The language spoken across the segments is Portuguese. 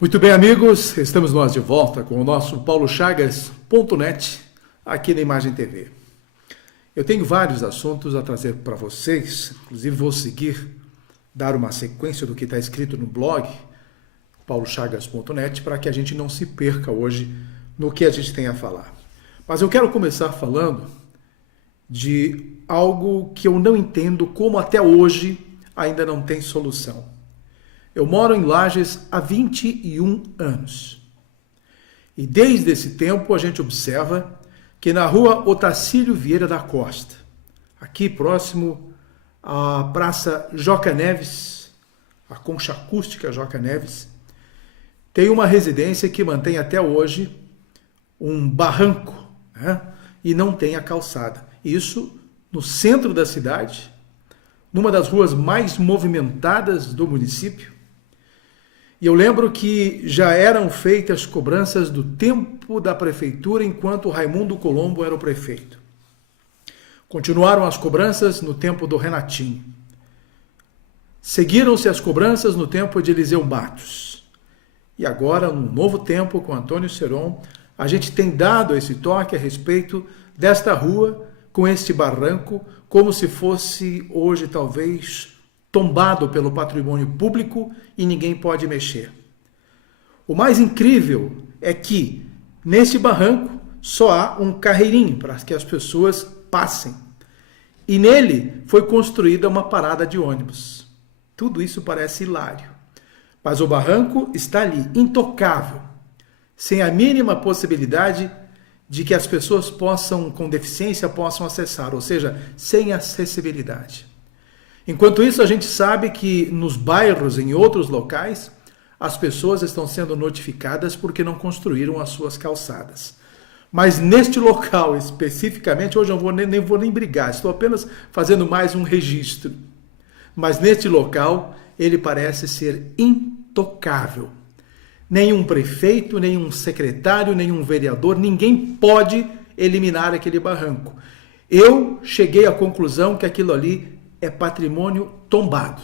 Muito bem, amigos, estamos nós de volta com o nosso paulochagas.net aqui na Imagem TV. Eu tenho vários assuntos a trazer para vocês, inclusive vou seguir, dar uma sequência do que está escrito no blog paulochagas.net para que a gente não se perca hoje no que a gente tem a falar. Mas eu quero começar falando de algo que eu não entendo como até hoje ainda não tem solução. Eu moro em Lages há 21 anos. E desde esse tempo a gente observa que na rua Otacílio Vieira da Costa, aqui próximo à Praça Joca Neves, a Concha Acústica Joca Neves, tem uma residência que mantém até hoje um barranco, né? E não tem a calçada. Isso no centro da cidade, numa das ruas mais movimentadas do município. E eu lembro que já eram feitas cobranças do tempo da prefeitura enquanto Raimundo Colombo era o prefeito. Continuaram as cobranças no tempo do Renatinho. Seguiram-se as cobranças no tempo de Eliseu Matos. E agora, no novo tempo, com Antônio Seron, a gente tem dado esse toque a respeito desta rua, com este barranco, como se fosse hoje talvez tombado pelo patrimônio público e ninguém pode mexer. O mais incrível é que nesse barranco só há um carreirinho para que as pessoas passem. E nele foi construída uma parada de ônibus. Tudo isso parece hilário. Mas o barranco está ali, intocável, sem a mínima possibilidade de que as pessoas com deficiência possam acessar, ou seja, sem acessibilidade. Enquanto isso, a gente sabe que nos bairros, em outros locais, as pessoas estão sendo notificadas porque não construíram as suas calçadas. Mas neste local, especificamente, hoje eu nem vou brigar, estou apenas fazendo mais um registro. Mas neste local, ele parece ser intocável. Nenhum prefeito, nenhum secretário, nenhum vereador, ninguém pode eliminar aquele barranco. Eu cheguei à conclusão que aquilo ali é patrimônio tombado.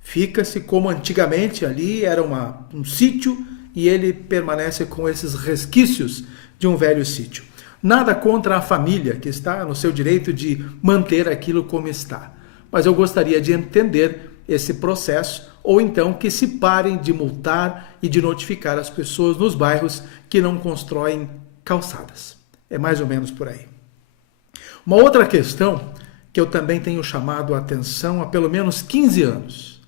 Fica-se como antigamente ali era um sítio e ele permanece com esses resquícios de um velho sítio. Nada contra a família que está no seu direito de manter aquilo como está. Mas eu gostaria de entender esse processo ou então que se parem de multar e de notificar as pessoas nos bairros que não constroem calçadas. É mais ou menos por aí. Uma outra questão que eu também tenho chamado a atenção há pelo menos 15 anos.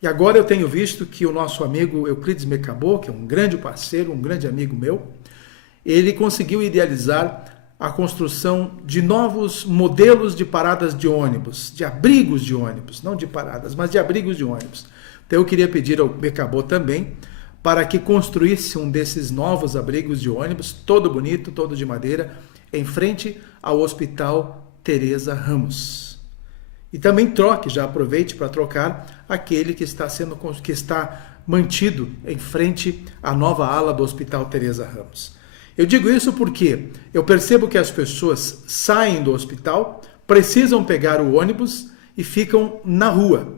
E agora eu tenho visto que o nosso amigo Euclides Mecabô, que é um grande parceiro, um grande amigo meu, ele conseguiu idealizar a construção de novos modelos de paradas de ônibus, de abrigos de ônibus, não de paradas, mas de abrigos de ônibus. Então eu queria pedir ao Mecabô também para que construísse um desses novos abrigos de ônibus, todo bonito, todo de madeira, em frente ao Hospital Teresa Ramos. E também já aproveite para trocar aquele que está mantido em frente à nova ala do Hospital Teresa Ramos. Eu digo isso porque eu percebo que as pessoas saem do hospital, precisam pegar o ônibus e ficam na rua.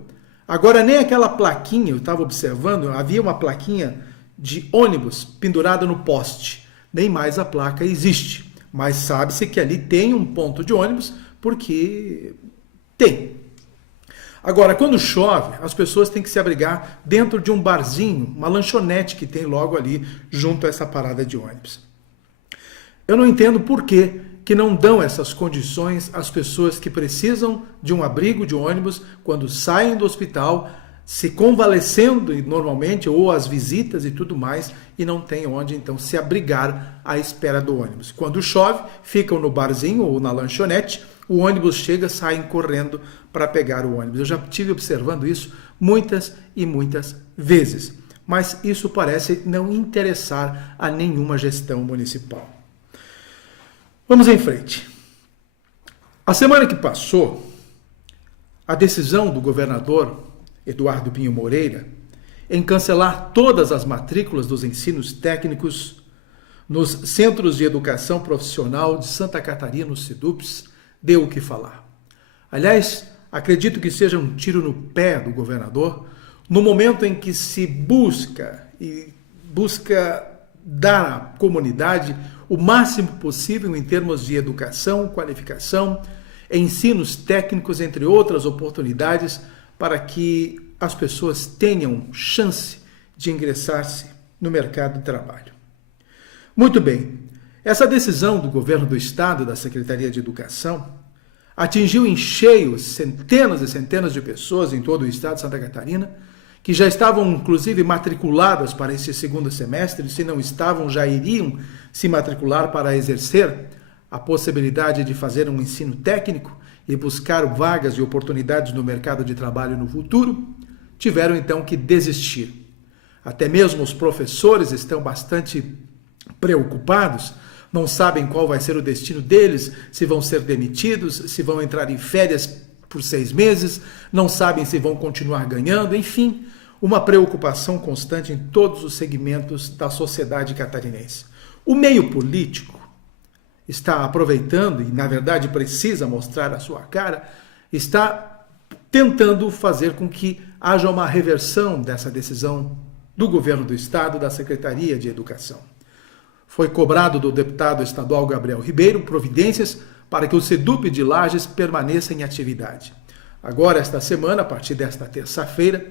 Agora nem aquela plaquinha, eu estava observando, havia uma plaquinha de ônibus pendurada no poste. Nem mais a placa existe. Mas sabe-se que ali tem um ponto de ônibus, porque tem. Agora, quando chove, as pessoas têm que se abrigar dentro de um barzinho, uma lanchonete que tem logo ali, junto a essa parada de ônibus. Eu não entendo por que não dão essas condições às pessoas que precisam de um abrigo de ônibus quando saem do hospital, se convalescendo normalmente, ou as visitas e tudo mais, e não tem onde então se abrigar à espera do ônibus. Quando chove, ficam no barzinho ou na lanchonete, o ônibus chega, saem correndo para pegar o ônibus. Eu já estive observando isso muitas e muitas vezes, mas isso parece não interessar a nenhuma gestão municipal. Vamos em frente. A semana que passou, a decisão do governador Eduardo Pinho Moreira em cancelar todas as matrículas dos ensinos técnicos nos Centros de Educação Profissional de Santa Catarina, os SEDUPs, deu o que falar. Aliás, acredito que seja um tiro no pé do governador no momento em que se busca e busca dar à comunidade o máximo possível em termos de educação, qualificação, ensinos técnicos, entre outras oportunidades, para que as pessoas tenham chance de ingressar-se no mercado de trabalho. Muito bem, essa decisão do governo do Estado, da Secretaria de Educação, atingiu em cheio centenas e centenas de pessoas em todo o Estado de Santa Catarina, que já estavam, inclusive, matriculadas para esse segundo semestre, se não estavam, já iriam se matricular para exercer a possibilidade de fazer um ensino técnico e buscar vagas e oportunidades no mercado de trabalho no futuro, tiveram então que desistir. Até mesmo os professores estão bastante preocupados, não sabem qual vai ser o destino deles, se vão ser demitidos, se vão entrar em férias por 6 meses, não sabem se vão continuar ganhando, enfim, uma preocupação constante em todos os segmentos da sociedade catarinense. O meio político está aproveitando, e na verdade precisa mostrar a sua cara, está tentando fazer com que haja uma reversão dessa decisão do governo do Estado, da Secretaria de Educação. Foi cobrado do deputado estadual Gabriel Ribeiro providências para que o SEDUP de Lages permaneça em atividade. Agora, esta semana, a partir desta terça-feira,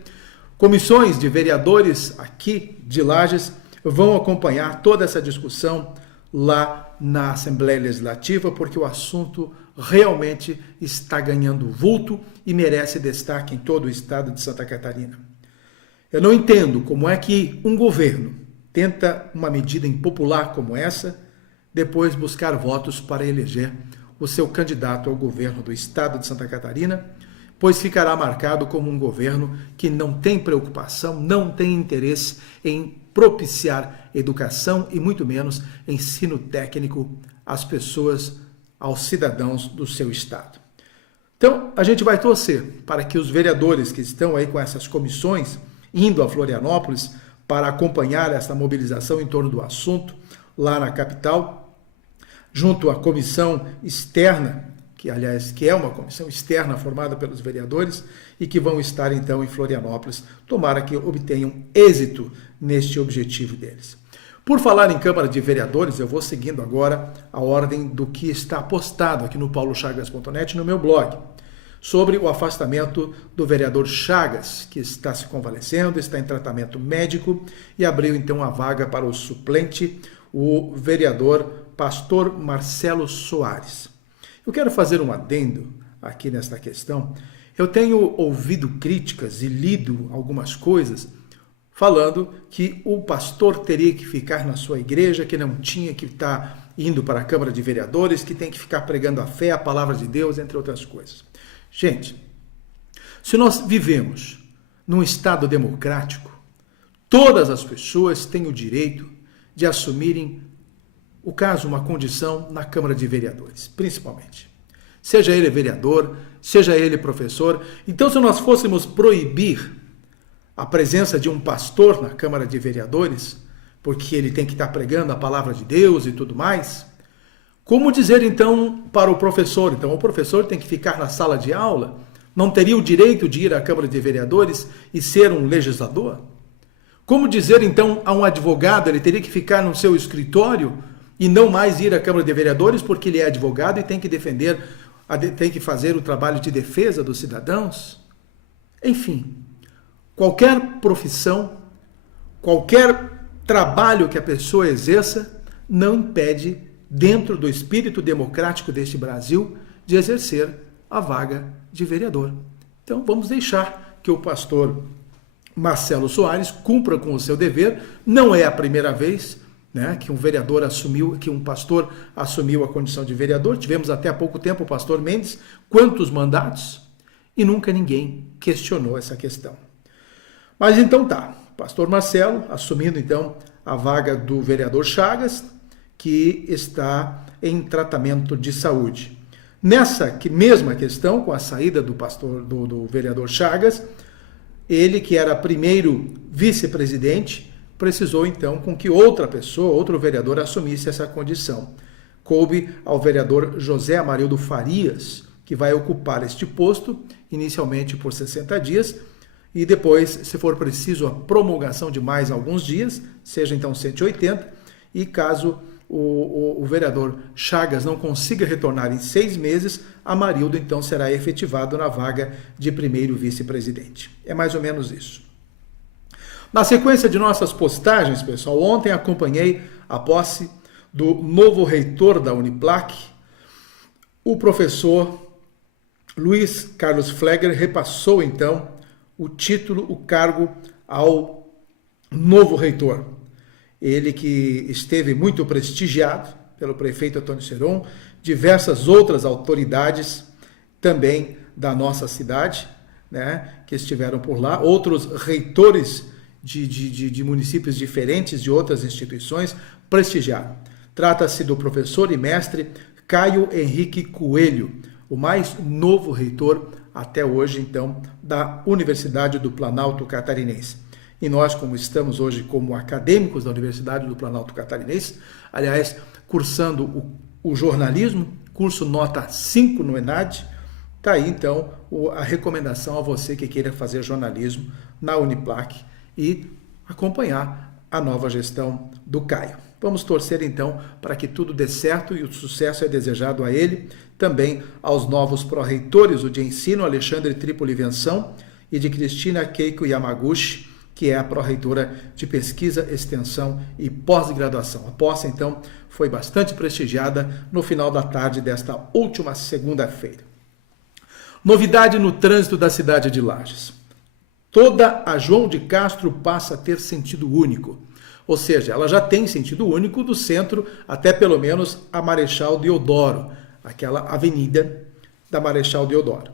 comissões de vereadores aqui de Lages vão acompanhar toda essa discussão lá na Assembleia Legislativa, porque o assunto realmente está ganhando vulto e merece destaque em todo o estado de Santa Catarina. Eu não entendo como é que um governo tenta uma medida impopular como essa, depois buscar votos para eleger o seu candidato ao governo do estado de Santa Catarina, pois ficará marcado como um governo que não tem preocupação, não tem interesse em propiciar educação e muito menos ensino técnico às pessoas, aos cidadãos do seu estado. Então, a gente vai torcer para que os vereadores que estão aí com essas comissões indo a Florianópolis para acompanhar essa mobilização em torno do assunto lá na capital, junto à comissão externa, que é uma comissão externa formada pelos vereadores e que vão estar então em Florianópolis, tomara que obtenham êxito neste objetivo deles. Por falar em Câmara de Vereadores, eu vou seguindo agora a ordem do que está postado aqui no paulochagas.net no meu blog, sobre o afastamento do vereador Chagas, que está se convalescendo, está em tratamento médico e abriu então a vaga para o suplente, o vereador Pastor Marcelo Soares. Eu quero fazer um adendo aqui nesta questão. Eu tenho ouvido críticas e lido algumas coisas falando que o pastor teria que ficar na sua igreja, que não tinha que estar indo para a Câmara de Vereadores, que tem que ficar pregando a fé, a palavra de Deus, entre outras coisas. Gente, se nós vivemos num Estado democrático, todas as pessoas têm o direito de assumirem o caso, uma condição na Câmara de Vereadores, principalmente. Seja ele vereador, seja ele professor. Então, se nós fôssemos proibir a presença de um pastor na Câmara de Vereadores, porque ele tem que estar pregando a palavra de Deus e tudo mais, como dizer então para o professor? Então, o professor tem que ficar na sala de aula? Não teria o direito de ir à Câmara de Vereadores e ser um legislador? Como dizer então a um advogado, ele teria que ficar no seu escritório e não mais ir à Câmara de Vereadores porque ele é advogado e tem que defender, tem que fazer o trabalho de defesa dos cidadãos? Enfim, qualquer profissão, qualquer trabalho que a pessoa exerça, não impede, dentro do espírito democrático deste Brasil, de exercer a vaga de vereador. Então, vamos deixar que o pastor Marcelo Soares cumpra com o seu dever. Não é a primeira vez, né, que um pastor assumiu a condição de vereador. Tivemos até há pouco tempo o pastor Mendes, quantos mandatos? E nunca ninguém questionou essa questão. Mas então tá, pastor Marcelo assumindo então a vaga do vereador Chagas, que está em tratamento de saúde. Nessa mesma questão, com a saída do vereador Chagas, ele que era primeiro vice-presidente, precisou então com que outra pessoa, outro vereador, assumisse essa condição. Coube ao vereador José Amarildo Farias, que vai ocupar este posto, inicialmente por 60 dias, e depois, se for preciso, a promulgação de mais alguns dias, seja então 180, e caso o vereador Chagas não consiga retornar em 6 meses, Amarildo então será efetivado na vaga de primeiro vice-presidente. É mais ou menos isso. Na sequência de nossas postagens, pessoal, ontem acompanhei a posse do novo reitor da Uniplac. O professor Luiz Carlos Flegger repassou então o título, o cargo ao novo reitor. Ele que esteve muito prestigiado pelo prefeito Antônio Seron, diversas outras autoridades também da nossa cidade, né, que estiveram por lá, outros reitores de municípios diferentes, de outras instituições, prestigiaram. Trata-se do professor e mestre Caio Henrique Coelho, o mais novo reitor até hoje, então, da Universidade do Planalto Catarinense. E nós, como estamos hoje como acadêmicos da Universidade do Planalto Catarinense, aliás, cursando o jornalismo, curso nota 5 no ENAD, está aí, então, a recomendação a você que queira fazer jornalismo na Uniplac e acompanhar a nova gestão do Caio. Vamos torcer, então, para que tudo dê certo e o sucesso é desejado a ele, também aos novos pró-reitores, o de ensino, Alexandre Trípoli Venção, e de Cristina Keiko Yamaguchi, que é a pró-reitora de pesquisa, extensão e pós-graduação. A posse, então, foi bastante prestigiada no final da tarde desta última segunda-feira. Novidade no trânsito da cidade de Lages. Toda a João de Castro passa a ter sentido único. Ou seja, ela já tem sentido único do centro até pelo menos a Marechal Deodoro, aquela avenida da Marechal Deodoro.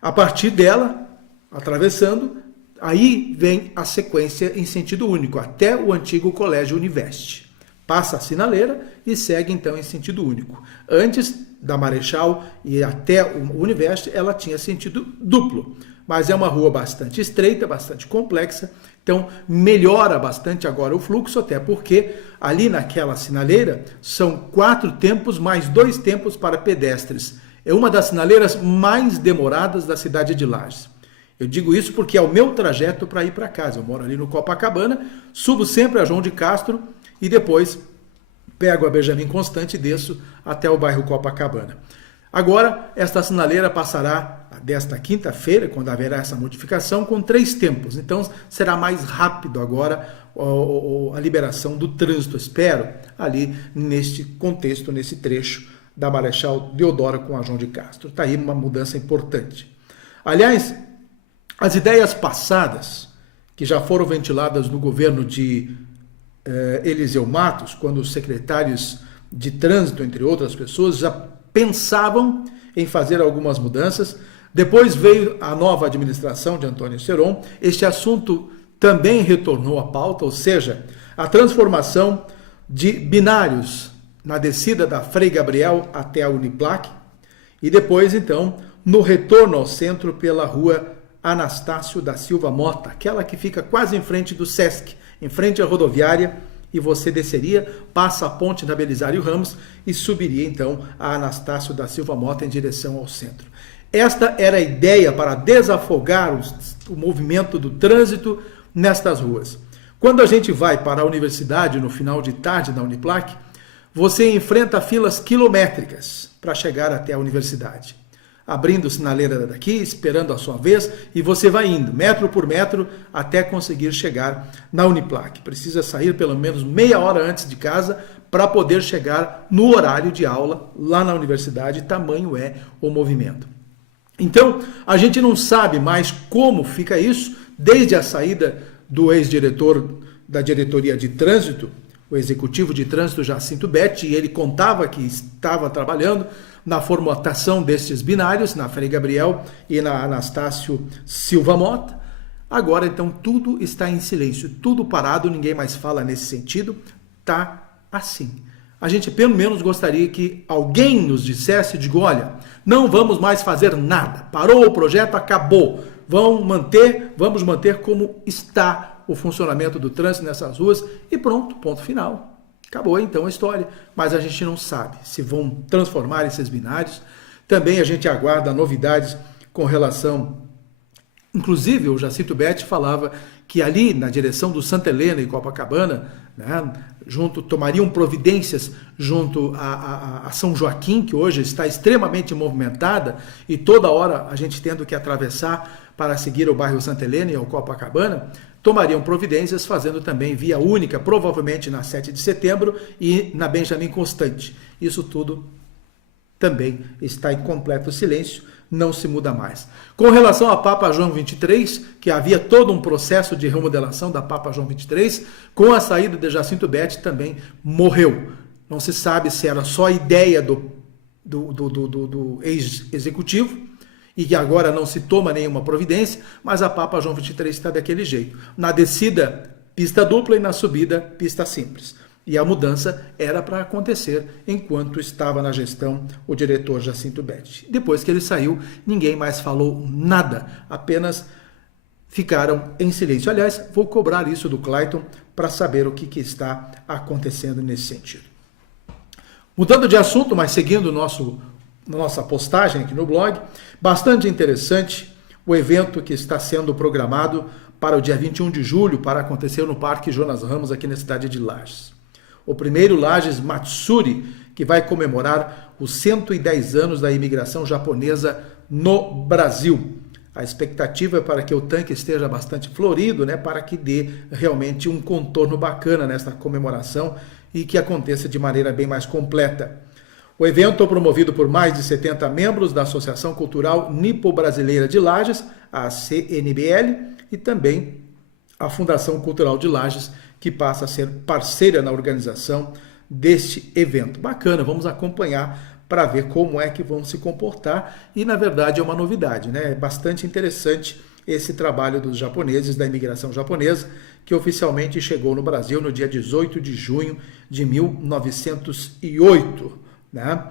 A partir dela, atravessando, aí vem a sequência em sentido único, até o antigo Colégio Univeste. Passa a sinaleira e segue então em sentido único. Antes da Marechal e até o Univeste, ela tinha sentido duplo. Mas é uma rua bastante estreita, bastante complexa, então melhora bastante agora o fluxo, até porque ali naquela sinaleira são 4 tempos mais 2 tempos para pedestres. É uma das sinaleiras mais demoradas da cidade de Lages. Eu digo isso porque é o meu trajeto para ir para casa. Eu moro ali no Copacabana, subo sempre a João de Castro e depois pego a Benjamin Constant e desço até o bairro Copacabana. Agora, esta sinaleira passará desta quinta-feira, quando haverá essa modificação, com 3 tempos. Então, será mais rápido agora a liberação do trânsito, espero, ali neste contexto, nesse trecho da Marechal Deodoro com a João de Castro. Está aí uma mudança importante. Aliás, as ideias passadas, que já foram ventiladas no governo de Eliseu Matos, quando os secretários de trânsito, entre outras pessoas, já pensavam em fazer algumas mudanças. Depois veio a nova administração de Antônio Seron. Este assunto também retornou à pauta, ou seja, a transformação de binários na descida da Frei Gabriel até a Uniplac e depois, então, no retorno ao centro pela rua Anastácio da Silva Mota, aquela que fica quase em frente do Sesc, em frente à rodoviária, e você desceria, passa a ponte da Belisário Ramos e subiria então a Anastácio da Silva Mota em direção ao centro. Esta era a ideia para desafogar o movimento do trânsito nestas ruas. Quando a gente vai para a universidade no final de tarde da Uniplac, você enfrenta filas quilométricas para chegar até a universidade. Abrindo sinaleira daqui, esperando a sua vez, e você vai indo, metro por metro, até conseguir chegar na Uniplac. Precisa sair pelo menos meia hora antes de casa para poder chegar no horário de aula lá na universidade, tamanho é o movimento. Então, a gente não sabe mais como fica isso, desde a saída do ex-diretor da diretoria de trânsito, o executivo de trânsito Jacinto Betti, e ele contava que estava trabalhando na formatação destes binários, na Frei Gabriel e na Anastácio Silva Mota. Agora, então, tudo está em silêncio, tudo parado, ninguém mais fala nesse sentido, tá assim. A gente, pelo menos, gostaria que alguém nos dissesse, digo, olha, não vamos mais fazer nada, parou o projeto, acabou, vamos manter como está o funcionamento do trânsito nessas ruas e pronto, ponto final. Acabou então a história, mas a gente não sabe se vão transformar esses binários. Também a gente aguarda novidades com relação Inclusive, o Jacinto Betti falava que ali, na direção do Santa Helena e Copacabana, né, tomariam providências junto a São Joaquim, que hoje está extremamente movimentada, e toda hora a gente tendo que atravessar para seguir o bairro Santa Helena e o Copacabana, tomariam providências fazendo também via única, provavelmente na 7 de setembro e na Benjamin Constant. Isso tudo também está em completo silêncio, não se muda mais. Com relação a Papa João XXIII, que havia todo um processo de remodelação da Papa João XXIII, com a saída de Jacinto Betti também morreu. Não se sabe se era só ideia do ex-executivo, e que agora não se toma nenhuma providência, mas a Papa João XXIII está daquele jeito. Na descida, pista dupla, e na subida, pista simples. E a mudança era para acontecer enquanto estava na gestão o diretor Jacinto Betti. Depois que ele saiu, ninguém mais falou nada, apenas ficaram em silêncio. Aliás, vou cobrar isso do Clayton para saber o que está acontecendo nesse sentido. Mudando de assunto, mas seguindo nossa postagem aqui no blog, bastante interessante o evento que está sendo programado para o dia 21 de julho, para acontecer no Parque Jonas Ramos, aqui na cidade de Lages. O primeiro Lages Matsuri, que vai comemorar os 110 anos da imigração japonesa no Brasil. A expectativa é para que o tanque esteja bastante florido, né, para que dê realmente um contorno bacana nesta comemoração e que aconteça de maneira bem mais completa. O evento é promovido por mais de 70 membros da Associação Cultural Nipo-Brasileira de Lages, a CNBL, e também a Fundação Cultural de Lages, que passa a ser parceira na organização deste evento. Bacana, vamos acompanhar para ver como é que vão se comportar, e na verdade é uma novidade, né? É bastante interessante esse trabalho dos japoneses, da imigração japonesa, que oficialmente chegou no Brasil no dia 18 de junho de 1908, né?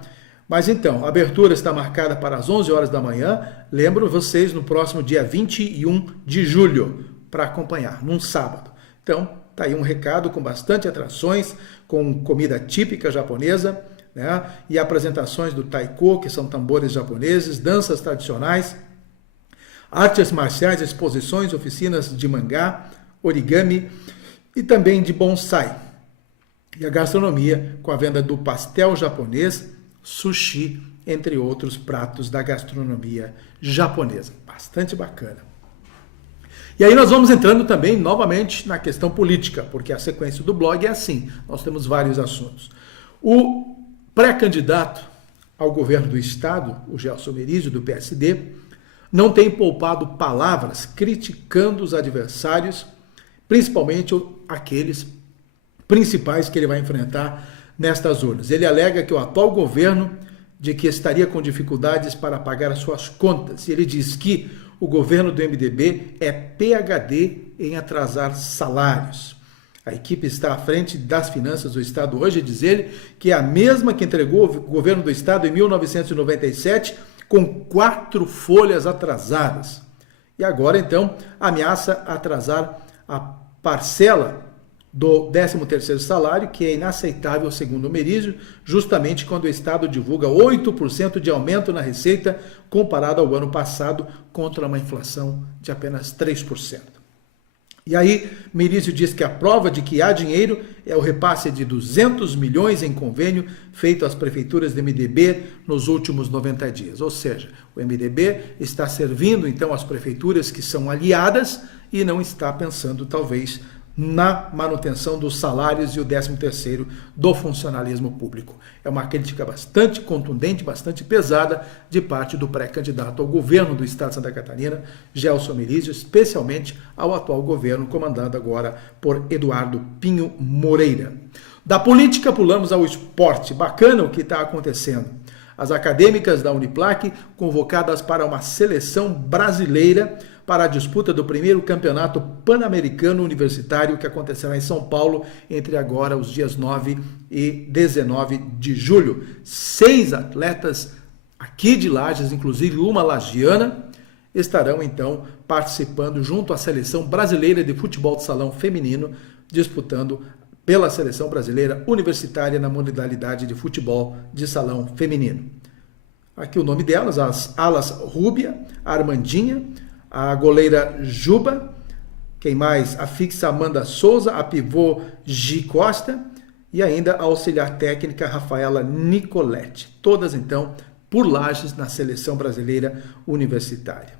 Mas então, a abertura está marcada para as 11 horas da manhã, lembro vocês, no próximo dia 21 de julho, para acompanhar, num sábado. Então, tá aí um recado com bastante atrações, com comida típica japonesa, né? E apresentações do taiko, que são tambores japoneses, danças tradicionais, artes marciais, exposições, oficinas de mangá, origami e também de bonsai. E a gastronomia com a venda do pastel japonês, sushi, entre outros pratos da gastronomia japonesa. Bastante bacana. E aí nós vamos entrando também novamente na questão política, porque a sequência do blog é assim, nós temos vários assuntos. O pré-candidato ao governo do estado, o Gelson Merizio, do PSD, não tem poupado palavras criticando os adversários, principalmente aqueles principais que ele vai enfrentar nestas urnas. Ele alega que o atual governo de que estaria com dificuldades para pagar as suas contas. E ele diz que o governo do MDB é PhD em atrasar salários. A equipe está à frente das finanças do Estado hoje, diz ele, que é a mesma que entregou o governo do Estado em 1997, com 4 folhas atrasadas. E agora, então, ameaça atrasar a parcela do 13º salário, que é inaceitável, segundo o Merizio, justamente quando o Estado divulga 8% de aumento na receita comparado ao ano passado, contra uma inflação de apenas 3%. E aí, Merizio diz que a prova de que há dinheiro é o repasse de 200 milhões em convênio feito às prefeituras do MDB nos últimos 90 dias. Ou seja, o MDB está servindo, então, as prefeituras que são aliadas e não está pensando, talvez, na manutenção dos salários e o 13º do funcionalismo público. É uma crítica bastante contundente, bastante pesada de parte do pré-candidato ao governo do estado de Santa Catarina, Gelson Merizio, especialmente ao atual governo comandado agora por Eduardo Pinho Moreira. Da política pulamos ao esporte. Bacana o que está acontecendo. As acadêmicas da Uniplac convocadas para uma seleção brasileira para a disputa do primeiro campeonato pan-americano universitário que acontecerá em São Paulo entre agora os dias 9 e 19 de julho. 6 atletas aqui de Lages, inclusive uma lagiana, estarão então participando junto à seleção brasileira de futebol de salão feminino, disputando pela seleção brasileira universitária na modalidade de futebol de salão feminino. Aqui o nome delas, as alas Rúbia, a Armandinha, a goleira Juba, quem mais? A fixa Amanda Souza, a pivô Gi Costa e ainda a auxiliar técnica Rafaela Nicoletti. Todas, então, por Lages na seleção brasileira universitária.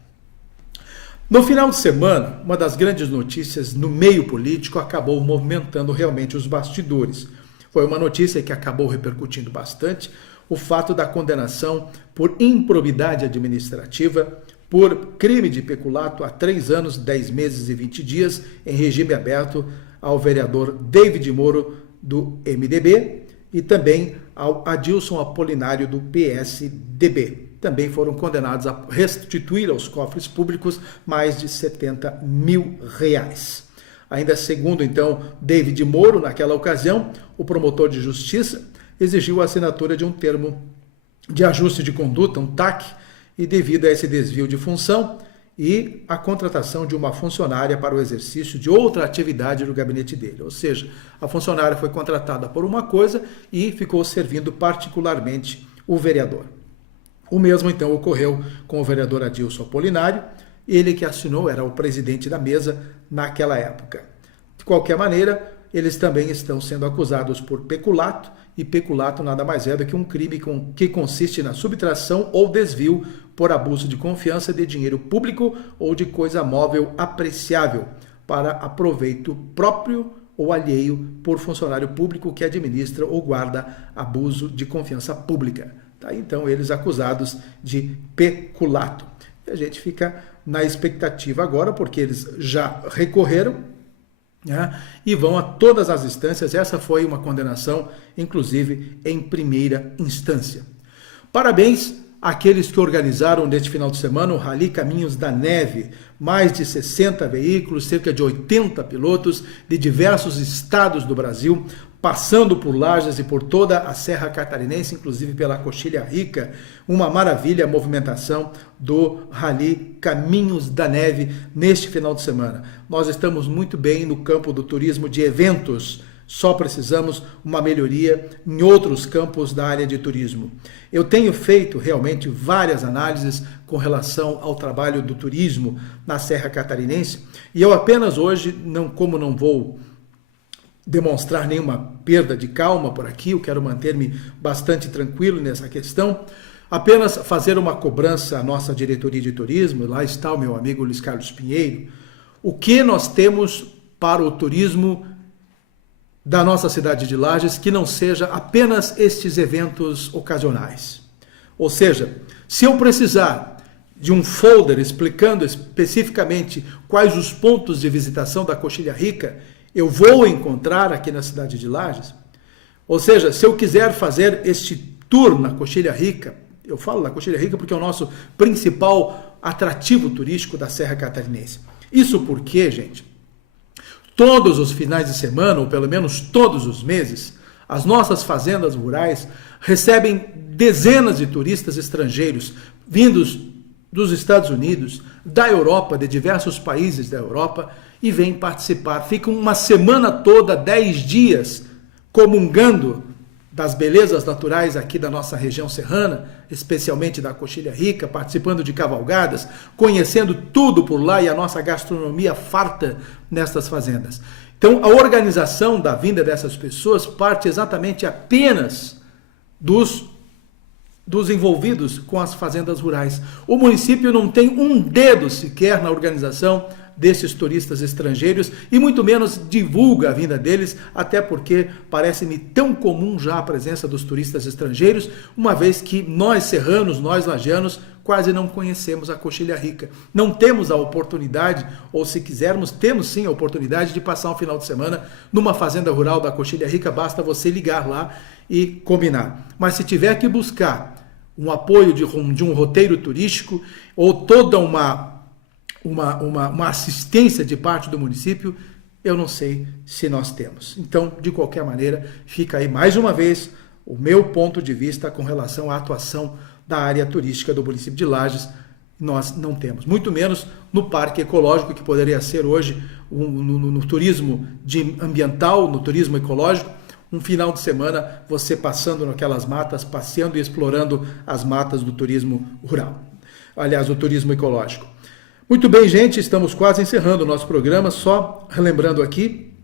No final de semana, uma das grandes notícias no meio político acabou movimentando realmente os bastidores. Foi uma notícia que acabou repercutindo bastante, o fato da condenação por improbidade administrativa, por crime de peculato há 3 anos, 10 meses e 20 dias, em regime aberto, ao vereador David Moro, do MDB, e também ao Adilson Apolinário, do PSDB. Também foram condenados a restituir aos cofres públicos mais de R$70 mil. Ainda segundo, então, David Moro, naquela ocasião, o promotor de justiça exigiu a assinatura de um termo de ajuste de conduta, um TAC, e devido a esse desvio de função e a contratação de uma funcionária para o exercício de outra atividade no gabinete dele. Ou seja, a funcionária foi contratada por uma coisa e ficou servindo particularmente o vereador. O mesmo, então, ocorreu com o vereador Adilson Apolinário, ele que assinou, era o presidente da mesa naquela época. De qualquer maneira, eles também estão sendo acusados por peculato, e peculato nada mais é do que um crime que consiste na subtração ou desvio por abuso de confiança de dinheiro público ou de coisa móvel apreciável para aproveito próprio ou alheio por funcionário público que administra ou guarda abuso de confiança pública. Tá? Então, eles acusados de peculato. E a gente fica na expectativa agora, porque eles já recorreram, né, e vão a todas as instâncias. Essa foi uma condenação, inclusive, em primeira instância. Parabéns àqueles que organizaram neste final de semana o Rally Caminhos da Neve. Mais de 60 veículos, cerca de 80 pilotos de diversos estados do Brasil, passando por Lages e por toda a Serra Catarinense, inclusive pela Coxilha Rica. Uma maravilha a movimentação do Rally Caminhos da Neve neste final de semana. Nós estamos muito bem no campo do turismo de eventos, só precisamos uma melhoria em outros campos da área de turismo. Eu tenho feito realmente várias análises com relação ao trabalho do turismo na Serra Catarinense, e eu apenas hoje, como não vou demonstrar nenhuma perda de calma por aqui, eu quero manter-me bastante tranquilo nessa questão, apenas fazer uma cobrança à nossa diretoria de turismo. Lá está o meu amigo Luiz Carlos Pinheiro. O que nós temos para o turismo da nossa cidade de Lages que não seja apenas estes eventos ocasionais? Ou seja, se eu precisar de um folder explicando especificamente quais os pontos de visitação da Coxilha Rica, eu vou encontrar aqui na cidade de Lages. Ou seja, se eu quiser fazer este tour na Coxilha Rica, eu falo da Coxilha Rica porque é o nosso principal atrativo turístico da Serra Catarinense. Isso porque, gente, todos os finais de semana, ou pelo menos todos os meses, as nossas fazendas rurais recebem dezenas de turistas estrangeiros vindos dos Estados Unidos, da Europa, de diversos países da Europa, e vêm participar. Ficam uma semana toda, 10 dias, comungando das belezas naturais aqui da nossa região serrana, especialmente da Coxilha Rica, participando de cavalgadas, conhecendo tudo por lá e a nossa gastronomia farta nestas fazendas. Então, a organização da vinda dessas pessoas parte exatamente apenas dos envolvidos com as fazendas rurais. O município não tem um dedo sequer na organização desses turistas estrangeiros e muito menos divulga a vinda deles, até porque parece-me tão comum já a presença dos turistas estrangeiros, uma vez que nós serranos, nós lagianos, quase não conhecemos a Coxilha Rica. Não temos a oportunidade, ou se quisermos, temos sim a oportunidade de passar um final de semana numa fazenda rural da Coxilha Rica, basta você ligar lá e combinar. Mas se tiver que buscar um apoio de um roteiro turístico ou toda uma assistência de parte do município, eu não sei se nós temos. Então, de qualquer maneira, fica aí mais uma vez o meu ponto de vista com relação à atuação da área turística do município de Lages. Nós não temos, muito menos no parque ecológico, que poderia ser hoje no turismo ambiental, no turismo ecológico, um final de semana você passando naquelas matas, passeando e explorando as matas do turismo rural. Aliás, do turismo ecológico. Muito bem, gente, estamos quase encerrando o nosso programa, só relembrando aqui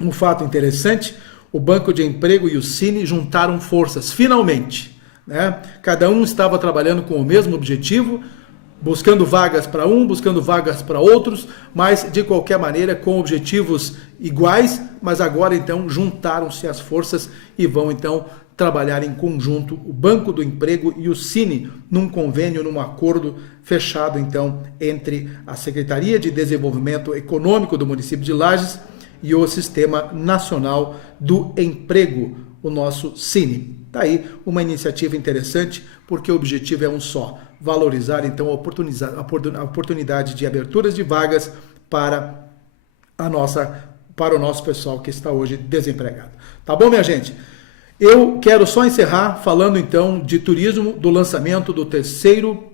um fato interessante: o Banco de Emprego e o Cine juntaram forças, finalmente, né? Cada um estava trabalhando com o mesmo objetivo, buscando vagas para um, buscando vagas para outros, mas de qualquer maneira com objetivos iguais, mas agora então juntaram-se as forças e vão então trabalhar em conjunto, o Banco do Emprego e o Cine, num convênio, num acordo fechado então entre a Secretaria de Desenvolvimento Econômico do município de Lages e o Sistema Nacional do Emprego, o nosso Cine. Está aí uma iniciativa interessante, porque o objetivo é um só: valorizar então a oportunidade de aberturas de vagas para o nosso pessoal que está hoje desempregado. Tá bom, minha gente? Eu quero só encerrar falando então de turismo, do lançamento do terceiro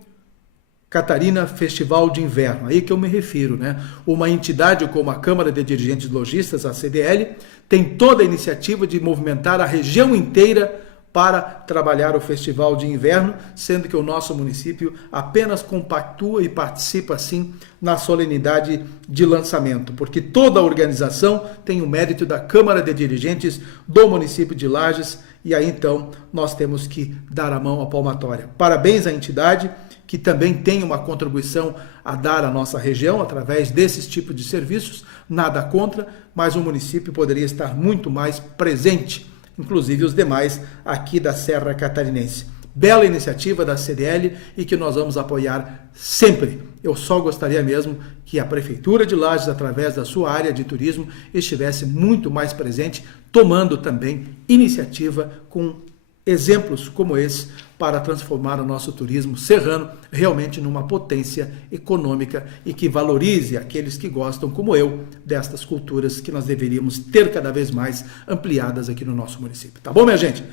Catarina Festival de Inverno, aí que eu me refiro, né? Uma entidade como a Câmara de Dirigentes Lojistas, a CDL, tem toda a iniciativa de movimentar a região inteira para trabalhar o Festival de Inverno, sendo que o nosso município apenas compactua e participa, assim, na solenidade de lançamento, porque toda a organização tem o mérito da Câmara de Dirigentes do município de Lages, e aí então nós temos que dar a mão à palmatória. Parabéns à entidade, que também tem uma contribuição a dar à nossa região através desses tipos de serviços, nada contra, mas o município poderia estar muito mais presente, inclusive os demais aqui da Serra Catarinense. Bela iniciativa da CDL e que nós vamos apoiar sempre. Eu só gostaria mesmo que a Prefeitura de Lages, através da sua área de turismo, estivesse muito mais presente, tomando também iniciativa com exemplos como esse para transformar o nosso turismo serrano realmente numa potência econômica e que valorize aqueles que gostam, como eu, destas culturas que nós deveríamos ter cada vez mais ampliadas aqui no nosso município. Tá bom, minha gente?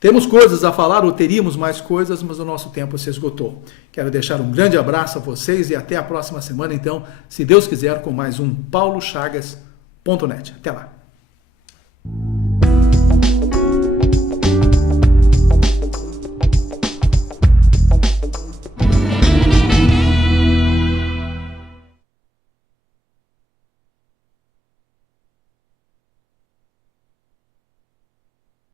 Temos coisas a falar, ou teríamos mais coisas, mas o nosso tempo se esgotou. Quero deixar um grande abraço a vocês e até a próxima semana, então, se Deus quiser, com mais um paulochagas.net. Até lá!